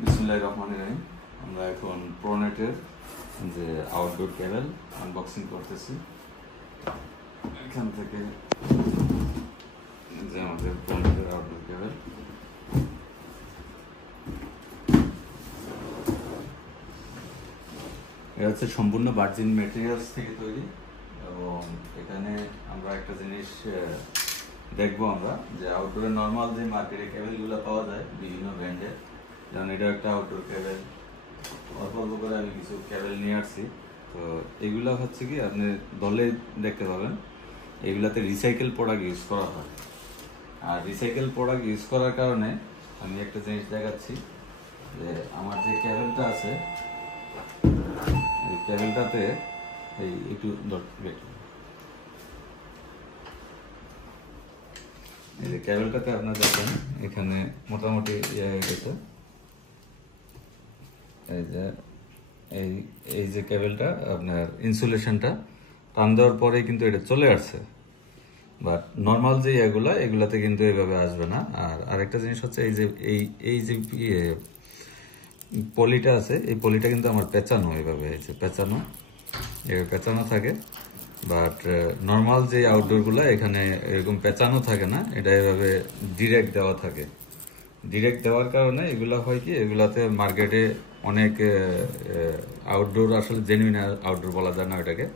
বিসমিল্লাহির রহমানির রহিম। আমরা এখন প্রোনেটের যে আউটডোর কেবল আনবক্সিং করতেছি। এখান থেকে যে আমাদের প্রোনেটের আউটডোর কেবল, এটা হচ্ছে সম্পূর্ণ ভার্জিন ম্যাটেরিয়ালস থেকে তৈরি। এবং এখানে আমরা একটা জিনিস দেখবো আমরা, যে আউটডোরে নর্মাল যে মার্কেটে কেবলগুলো পাওয়া যায় বিভিন্ন ব্র্যান্ডের, যেমন এটা একটা আউটডোর কেবল, অল্প অল্প করে আমি কিছু কেবল নিয়ে আসছি। তো এগুলো হচ্ছে কি আপনি দলে দেখতে পাবেন, এগুলাতে রিসাইকেল প্রোডাক্ট ইউজ করা হয়। আর রিসাইকেল প্রোডাক্ট ইউজ করার কারণে আমি একটা জিনিস দেখাচ্ছি, যে আমার যে কেবলটা আছে, এই কেবলটাতে এই একটু এই যে কেবলটাতে আপনার দেখেন এখানে মোটামুটি ইয়ে হয়ে গেছে। এই যে এই যে কেবলটা আপনার ইনসুলেশনটা টান দেওয়ার পরে কিন্তু এটা চলে আসছে, বাট নর্মাল যে এগুলাতে কিন্তু এইভাবে আসবে না। আর আরেকটা জিনিস হচ্ছে এই যে পলিটা আছে, এই পলিটা কিন্তু আমার পেঁচানো, এইভাবে হয়েছে পেঁচানো থাকে। বাট নর্মাল যে আউটডোরগুলো এখানে এরকম পেঁচানো থাকে না, এটা এভাবে ডিরেক্ট দেওয়া থাকে। ডিরেক্ট দেওয়ার কারণে এগুলো হয় কি, এগুলাতে মার্কেটে অনেক আউটডোর, আসলে জেনুইন আউটডোর বলা যায় না ওটাকে,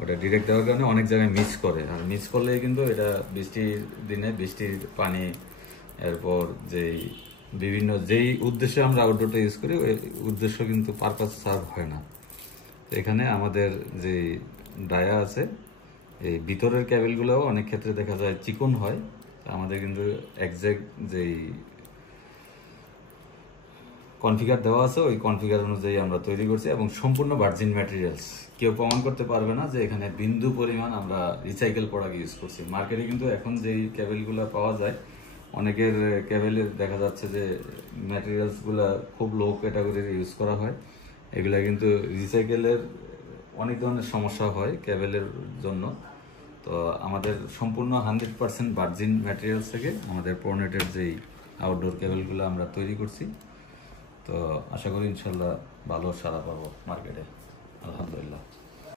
ওটা ডিরেক্ট দেওয়ার কারণে অনেক জায়গায় মিস করে। আর মিস করলে কিন্তু এটা বৃষ্টির দিনে বৃষ্টির পানি, এরপর যেই উদ্দেশ্যে আমরা আউটডোরটা ইউজ করি ওই উদ্দেশ্য কিন্তু পারপাস সার্ভ হয় না। এখানে আমাদের যে ডায়া আছে, এই ভিতরের কেবলগুলোও অনেক ক্ষেত্রে দেখা যায় চিকন হয়। আমাদের কিন্তু একজ্যাক্ট যেই কনফিগার দেওয়া আছে ওই কনফিগার অনুযায়ী আমরা তৈরি করছি, এবং সম্পূর্ণ ভার্জিন ম্যাটেরিয়ালস। কেউ প্রমাণ করতে পারবে না যে এখানে বিন্দু পরিমাণ আমরা রিসাইকেল প্রোডাক্ট ইউজ করছি। মার্কেটে কিন্তু এখন যেই কেবলগুলো পাওয়া যায়, অনেকের কেবলের দেখা যাচ্ছে যে ম্যাটেরিয়ালসগুলো খুব লো ক্যাটাগরির ইউজ করা হয়। এগুলা কিন্তু রিসাইকেলের অনেক ধরনের সমস্যা হয় কেবলের জন্য। তো আমাদের সম্পূর্ণ 100% ভার্জিন ম্যাটেরিয়ালস থেকে আমাদের প্রোনেটের যেই আউটডোর কেবলগুলো আমরা তৈরি করছি। তো আশা করি ইনশাল্লাহ ভালো সাড়া পাবো মার্কেটে, আলহামদুলিল্লাহ।